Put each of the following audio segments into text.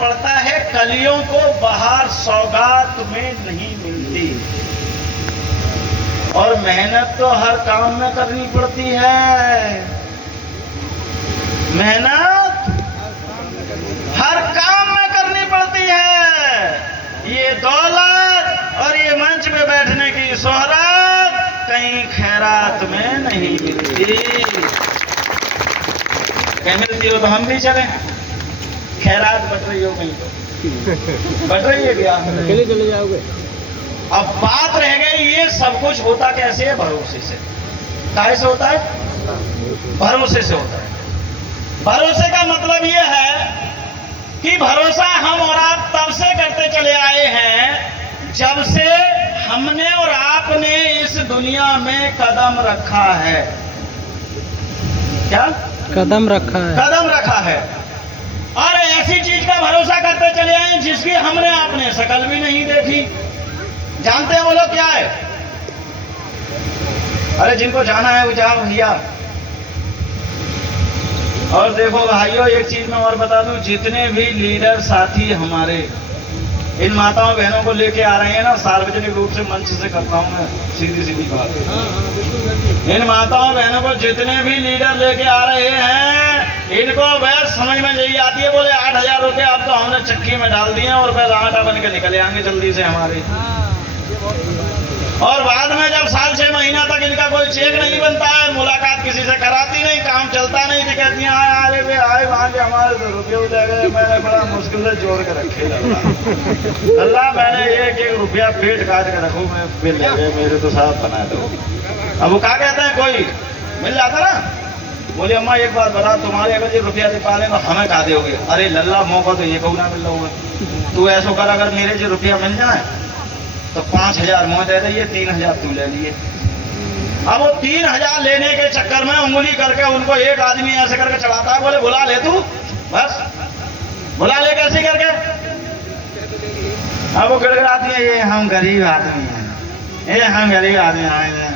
पड़ता है कलियों को बाहर सौगात में नहीं मिलती, और मेहनत तो हर काम में करनी पड़ती है। मेहनत हर काम में करनी पड़ती है। ये दौलत और ये मंच पे बैठने की शोहरत कहीं खैरात में नहीं मिलती। क्या मिलती हो तो हम भी चलें। खैरात बट रही हो कहीं तो बट रही है क्या? अकेले चले जाओगे? अब बात रह गई, ये सब कुछ होता कैसे है? भरोसे से। काहे से होता है? भरोसे से होता है। भरोसे का मतलब ये है कि भरोसा हम और आप तब से करते चले आए हैं जब से हमने और आपने इस दुनिया में कदम रखा है। क्या कदम रखा है? कदम रखा है। और ऐसी चीज का भरोसा करते चले आए जिसकी हमने आपने शकल भी नहीं देखी। जानते हैं वो लोग क्या है? अरे जिनको जाना है वो जाओ भैया। और देखो भाइयों, एक चीज मैं और बता दूं, जितने भी लीडर साथी हमारे इन माताओं बहनों को लेके आ रहे हैं ना, सार्वजनिक रूप से मंच से करता हूं मैं सीधी सीधी बात। इन माताओं बहनों को जितने भी लीडर लेके आ रहे हैं, इनको बस समझ में यही आती है, बोले 8,000 रुपये अब तो हमने चक्की में डाल दिए और बस आटा बन के निकले आएंगे जल्दी से हमारे। और बाद में जब साल 6 महीना तक इनका कोई चेक नहीं बनता है, मुलाकात किसी से कराती नहीं, काम चलता नहीं, तो कहती हैं अरे वे आए वहां के हमारे 2 रुपये हो जाएगा। मैंने बड़ा मुश्किल से जोड़ के रखे अल्लाह, मैंने 1-1 रुपया पेट काट के रखूं, मैं बिल ले गए मेरे तो साथ बना दो। अब वो क्या कहते हैं, कोई मिल जाता ना, बोले अम्मा एक बात बता, तुम्हारे अगर ये रुपया दे पा लें तो हमें कहा दोगे? अरे लल्ला मौका तो ये कहूँ ना मिल रहा होगा। तू ऐसा कर, अगर मेरे जो रुपया मिल जाए तो 5,000 मैं दे दिए, 3,000 तू ले लिए। अब वो 3,000 लेने के चक्कर में उंगली करके उनको एक आदमी ऐसे करके चढ़ाता है, बोले बुला ले तू, बस बुला ले कैसे करके। अब वो गिड़गिड़ाती है, ये हम गरीब आदमी हैं, ये हम गरीब आदमी आए हैं।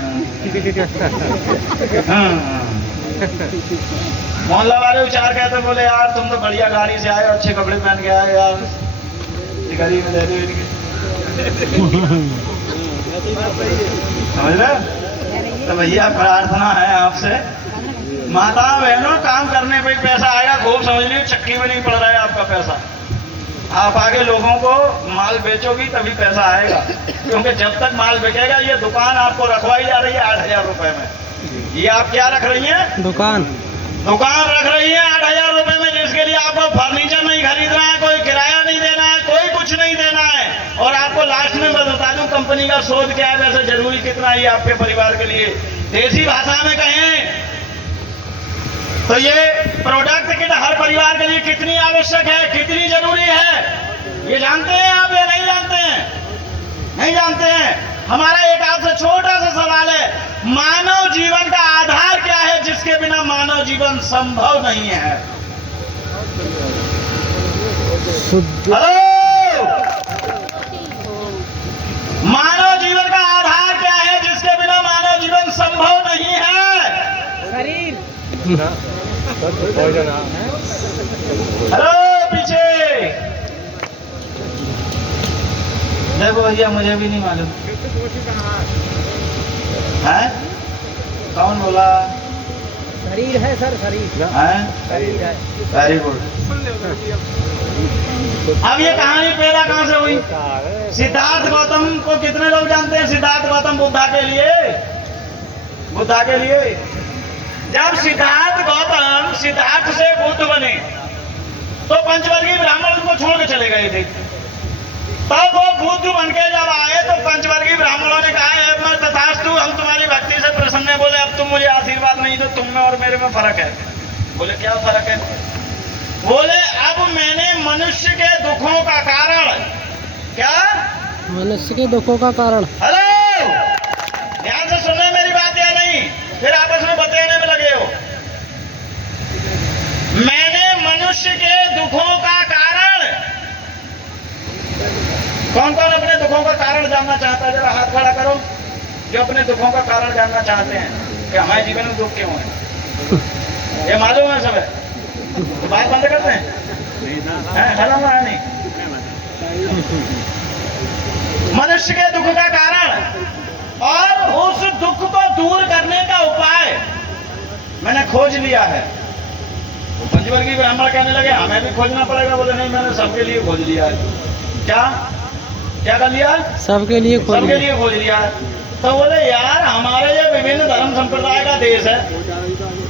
मोहल्ला वाले उचार कहते, बोले यार तुम तो बढ़िया गाड़ी से आए, अच्छे कपड़े पहन के आए यार, ये गरीब ले लो इनके। समझ रहे? तो भैया प्रार्थना है आपसे, माता बहनों, काम करने पे पैसा आएगा, खूब समझ लीजिए, चक्की में नहीं पड़ रहा है आपका पैसा। आप आगे लोगों को माल बेचोगी तभी पैसा आएगा, क्योंकि जब तक माल बिकेगा, ये दुकान आपको रखवाई जा रही है 8,000 रुपए में। ये आप क्या रख रही हैं? दुकान रख रही है 8,000 रुपए में, जिसके लिए आपको फर्नीचर नहीं खरीदना है, कोई किराया नहीं देना है, कोई कुछ नहीं देना है। और आपको लास्ट में बता दूं कंपनी का शोध क्या है, वैसे जरूरी कितना है आपके परिवार के लिए। देसी भाषा में कहें तो ये प्रोडक्ट किट हर परिवार के लिए कितनी आवश्यक है, कितनी जरूरी है, ये जानते हैं आप या नहीं जानते हैं? नहीं जानते हैं। हमारा एक आपसे छोटा सा सवाल है, मानव जीवन का आधार क्या है जिसके बिना मानव जीवन संभव नहीं है? हेलो, मानव जीवन का आधार क्या है जिसके बिना मानव जीवन संभव नहीं है? शरीर। हेलो पीछे देखो भैया, मुझे भी नहीं मालूम है कौन बोला। शरीर है सर, शरीर है, शरीर है। Very good. अब ये कहानी पैदा कहां से हुई? सिद्धार्थ गौतम को कितने लोग जानते हैं? सिद्धार्थ गौतम बुद्धा के लिए जब सिद्धार्थ गौतम सिद्धार्थ से बुद्ध बने तो पंचवर्गीय ब्राह्मण उनको छोड़ के चले गए थे। तब वो बुद्ध बन के जब आए तो पंचवर्गीय ब्राह्मणों ने कहा, तथास्तु, हम तुम्हारी भक्ति से प्रसन्न है। बोले अब तुम मुझे आशीर्वाद नहीं दो, तुम में और मेरे में फर्क है। बोले क्या फर्क है? बोले अब मैंने मनुष्य के दुखों का कारण, क्या मनुष्य के दुखों का कारण। हेलो, ध्यान से सुनने मेरी बात या नहीं, फिर आपस में बताने में लगे हो। मैंने मनुष्य के दुखों का कारण, कौन कौन अपने दुखों का कारण जानना चाहता है? जरा हाथ खड़ा करो जो अपने दुखों का कारण जानना चाहते हैं कि हमारे जीवन में दुख क्यों है। ये मालूम है सब है तो बात बंद करते हैं। खत्म रहा नहीं। मनुष्य के दुख का कारण और उस दुख को दूर करने का उपाय मैंने खोज लिया है। पंचवर्गीय ब्राह्मण कहने लगे हमें भी खोजना पड़ेगा। बोले नहीं, मैंने सबके लिए खोज लिया है। क्या क्या कर लिया? सबके लिए खोज लिया है। तो बोले यार, हमारे ये विभिन्न धर्म संप्रदाय का देश है।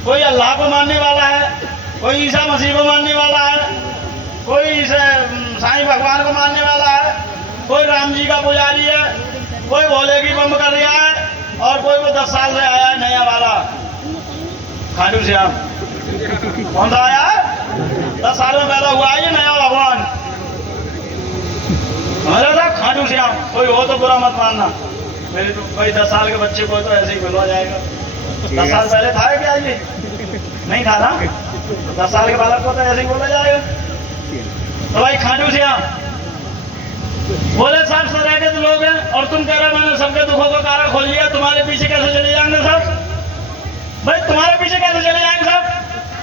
कोई अल्लाह को मानने वाला है, कोई ईसा मसीह को मानने वाला है, कोई साईं भगवान को मानने वाला है, कोई राम जी का पुजारी है, कोई भोले की बम कर रहा है, और कोई वो 10 साल से आया है नया वाला खाटू श्याम। कौन सा आया? 10 साल में पैदा हुआ है ये नया भगवान, हमारा था खाटू श्याम। कोई हो तो बुरा मत मानना, मेरे तो भाई 10 साल के बच्चे को तो ऐसे ही बुलवा जाएगा। 10 साल पहले था क्या ये? नहीं था ना। 10 साल के बालक को तो ऐसे ही बोला जाएगा। तो भाई खाटू श्याम बोले सब शरणागत लोग हैं और तुम कह रहे मैंने सबके दुखों का कारण खोल लिया, तुम्हारे पीछे कैसे चले जाएंगे सब? भाई तुम्हारे पीछे कैसे चले जाएंगे सब?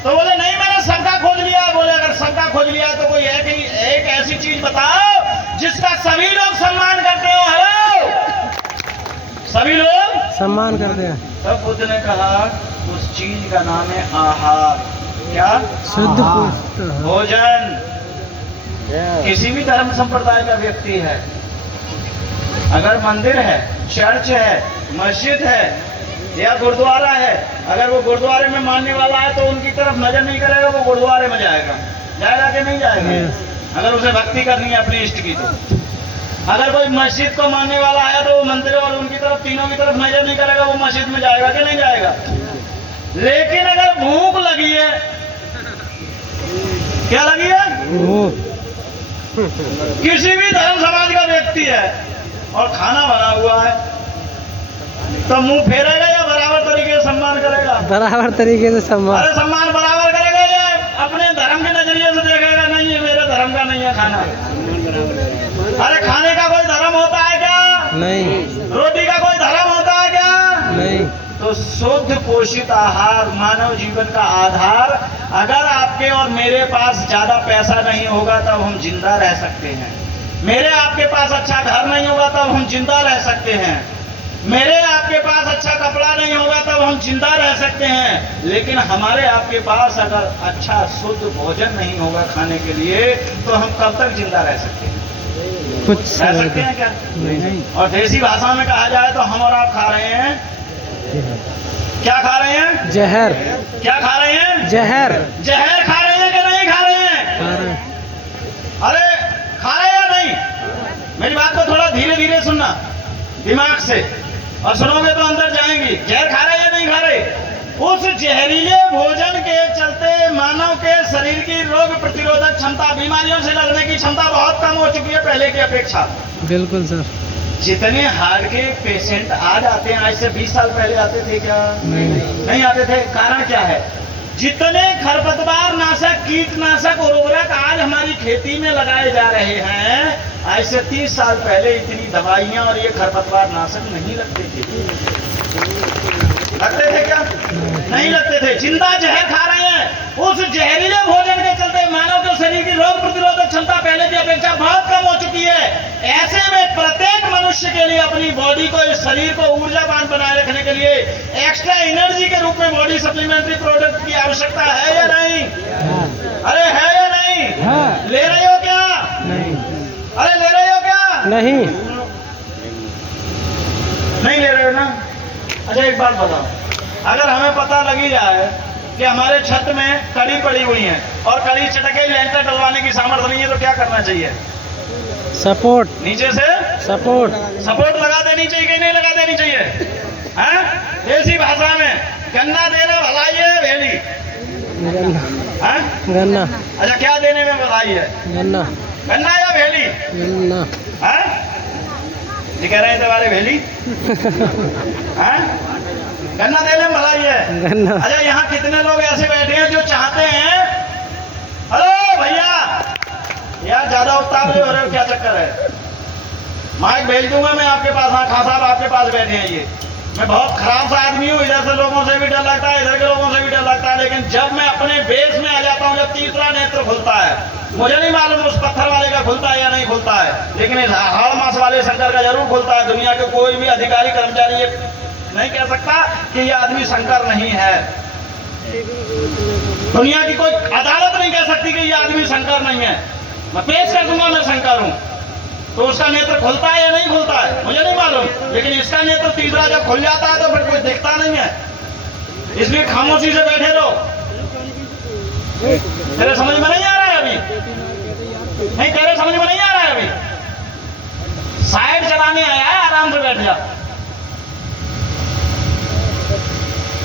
तो बोले नहीं, मैंने सबका खोज लिया। बोले अगर सबका खोज लिया तो कोई एक ऐसी चीज बताओ जिसका सभी लोग सम्मान करते हो। हेलो, सभी लोग सम्मान करते हैं। तब बुद्ध ने कहा उस चीज का नाम है आहार। क्या? शुद्ध पुष्ट भोजन। किसी भी धर्म संप्रदाय का व्यक्ति है, अगर मंदिर है, चर्च है, मस्जिद है या गुरुद्वारा है, अगर वो गुरुद्वारे में मानने वाला है तो उनकी तरफ नजर नहीं करेगा, वो गुरुद्वारे में जाएगा। जाएगा कि नहीं जाएगा? अगर उसे भक्ति करनी है अपनी इष्ट की तो। अगर कोई मस्जिद को मानने वाला है तो वो मंदिर और उनकी तरफ, तीनों की तरफ नजर नहीं करेगा, वो मस्जिद में जाएगा कि नहीं जाएगा? लेकिन अगर भूख लगी है, क्या लगी है? किसी भी धर्म समाज का व्यक्ति है और खाना बना हुआ है तो मुंह फेरेगा या बराबर तरीके से सम्मान करेगा? बराबर तरीके से सम्मान। अरे सम्मान बराबर करेगा या अपने धर्म के नजरिए से देखेगा? नहीं, ये मेरे धर्म का नहीं है खाना। अरे खाने का कोई धर्म होता है क्या? नहीं। रोटी का कोई धर्म होता है क्या? नहीं। तो शुद्ध पोषित आहार मानव जीवन का आधार। अगर आपके और मेरे पास ज्यादा पैसा नहीं होगा तब हम जिंदा रह सकते हैं। मेरे आपके पास अच्छा घर नहीं होगा तब हम जिंदा रह सकते हैं। मेरे आपके पास अच्छा कपड़ा नहीं होगा तब हम जिंदा रह सकते हैं। लेकिन हमारे आपके पास अगर अच्छा शुद्ध भोजन नहीं होगा खाने के लिए तो हम कब तक जिंदा रह सकते हैं? कुछ रह सकते हैं क्या? नहीं। और देसी भाषा में कहा जाए तो हम और आप खा रहे हैं, क्या खा रहे हैं? जहर। क्या खा रहे हैं? जहर। जहर खा रहे हैं कि नहीं खा रहे हैं? अरे खा रहे हैं या नहीं? मेरी बात को थोड़ा धीरे धीरे सुनना दिमाग से, और सुनोगे तो अंदर जाएंगी। जहर खा रहे हैं या नहीं खा रहे? उस जहरीले भोजन के चलते मानव के शरीर की रोग प्रतिरोधक क्षमता, बीमारियों से लड़ने की क्षमता बहुत कम हो चुकी है पहले की अपेक्षा। बिल्कुल सर। जितने हार्ट के पेशेंट आज आते हैं, आज से 20 साल पहले आते थे क्या? नहीं आते थे। कारण क्या है? जितने खरपतवार नाशक, कीटनाशक, उर्वरक आज हमारी खेती में लगाए जा रहे हैं, आज से 30 साल पहले इतनी दवाइयां और ये खरपतवार नाशक नहीं लगते थे। लगते थे क्या? नहीं लगते थे। जिंदा जहर खा रहे हैं। उस जहरीले भोजन के चलते मानव के शरीर की रोग प्रतिरोधक क्षमता पहले की अपेक्षा बहुत कम हो चुकी है। ऐसे में प्रत्येक मनुष्य के लिए अपनी बॉडी को, इस शरीर को ऊर्जावान बनाए रखने के लिए एक्स्ट्रा एनर्जी के रूप में बॉडी सप्लीमेंट्री प्रोडक्ट की आवश्यकता है या नहीं? अरे है या नहीं? ले रहे हो क्या? नहीं। अरे ले रहे हो क्या? नहीं। नहीं ले रहे हो ना? अच्छा एक बात बताओ, अगर हमें पता लगी जाए कि हमारे छत में कड़ी पड़ी हुई है और कड़ी चटके लेंटर डलवाने की सामर्थ्य नहीं है तो क्या करना चाहिए? सपोर्ट। नीचे से सपोर्ट लगा देनी चाहिए कि नहीं लगा देनी चाहिए? हैं? देसी भाषा में गन्ना देने भलाई है भेड़ी? गन्ना। अच्छा क्या देने में भलाई है? गन्ना या भेड़ी? गन्ना। ये कह रहे हैं तुम्हारे भेली? गन्ना देने में भलाई है। गन्ना। अच्छा यहाँ कितने लोग ऐसे बैठे हैं जो चाहते हैं, हेलो भैया यार ज्यादा उतावले हो रहे हो, क्या चक्कर है? माइक भेज दूंगा मैं आपके पास। हाँ खान साहब आपके पास बैठे हैं ये, मैं बहुत खराब सा आदमी हूँ, इधर से लोगों से भी डर लगता है, इधर के लोगों से भी डर लगता है, लेकिन जब मैं अपने बेस में आ जाता हूँ, जब तीसरा नेत्र खुलता है, मुझे नहीं मालूम उस पत्थर वाले का खुलता है या नहीं खुलता है, लेकिन इस हाड़ मास वाले शंकर का जरूर खुलता है। दुनिया के कोई भी अधिकारी कर्मचारी ये नहीं कह सकता कि ये आदमी शंकर नहीं है। दुनिया की कोई अदालत नहीं कह सकती कि ये आदमी शंकर नहीं है। मैं पेश कर दूंगा मैं शंकर हूं, तो उसका नेत्र खुलता है या नहीं खुलता है मुझे नहीं मालूम, लेकिन इसका नेत्र तीसरा जब खुल जाता है तो फिर कोई दिखता नहीं है। इसलिए खामोशी से बैठे रहो। तेरे समझ में नहीं आ रहा है अभी? नहीं, तेरे समझ में नहीं आ रहा है अभी? साइड चलाने आया है, आराम से बैठ जा।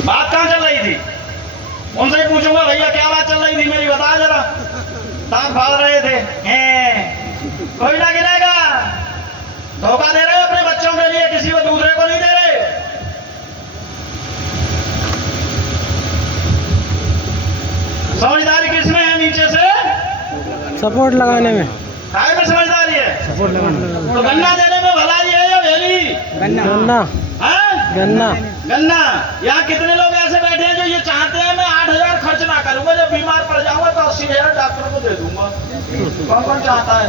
बात कहां चल रही थी? उनसे पूछूंगा भैया क्या बात चल रही थी मेरी, बता जरा। दांत फाड़ रहे थे, कोई ना गिरेगा। धोखा दे रहे हो अपने बच्चों के लिए, किसी को दूसरे को नहीं दे रहे। समझदारी किसमें है? नीचे से सपोर्ट लगाने में। काय में समझदारी है? सपोर्ट लगाने तो गन्ना देने में भलाई है या वेली? गन्ना हाँ? गन्ना गन्ना। यहाँ कितने लोग ऐसे बैठे हैं जो ये चाहते हैं मैं 8,000 खर्च ना करूंगा, जब बीमार पड़ जाऊंगा तो 80,000 डॉक्टर को दे दूंगा। कौन कौन चाहता है?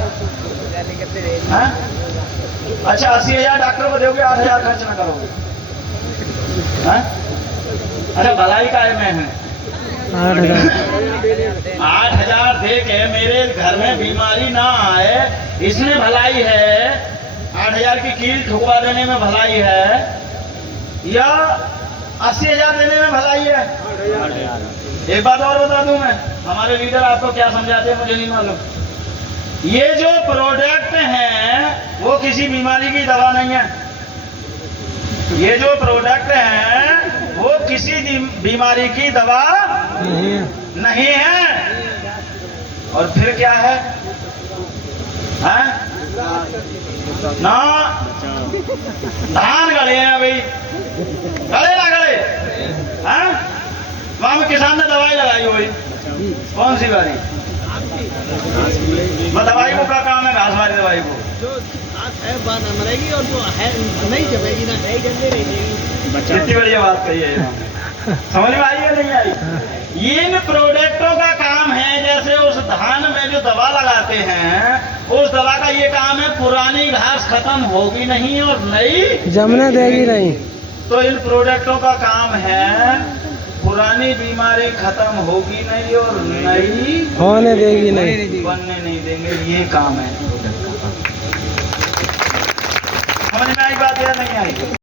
हाँ? अच्छा, 80,000 डॉक्टर को दोगे, 8,000 खर्च ना करोगे? हाँ? अच्छा, भलाई काय में है? 8,000 दे के मेरे घर में बीमारी ना आए, इसमें भलाई है। 8,000 की कील ठुकवा देने में भलाई है या 80,000 देने में भलाई है? एक बात और बता दूं मैं, हमारे लीडर आपको क्या समझाते हैं मुझे नहीं मालूम। ये जो प्रोडक्ट हैं वो किसी बीमारी की दवा नहीं है। ये जो प्रोडक्ट हैं वो किसी बीमारी की दवा नहीं है। और फिर क्या है? हाँ? ना धान गड़े हैं भाई, गड़े ना गड़े? हाँ? वहां में किसान ने दवाई लगाई हुई, कौन सी वाली? दवाई को क्या काम है? घास वाली दवाई को जो घास है मरेगी और जो है नहीं जमेगी ना, नहीं जमने रहेगी। कितनी बढ़िया बात कही है। समझ में आई या नहीं आई? इन प्रोडक्टों का काम है, जैसे उस धान में जो दवा लगाते हैं उस दवा का ये काम है, पुरानी घास खत्म होगी नहीं और नई जमने देगी नहीं। तो इन प्रोडक्टों का काम है, पुरानी बीमारी खत्म होगी नहीं और नई होने देगी नहीं, बनने नहीं देंगे। ये काम है प्रोडक्ट का। समझ में आई बात या नहीं आई?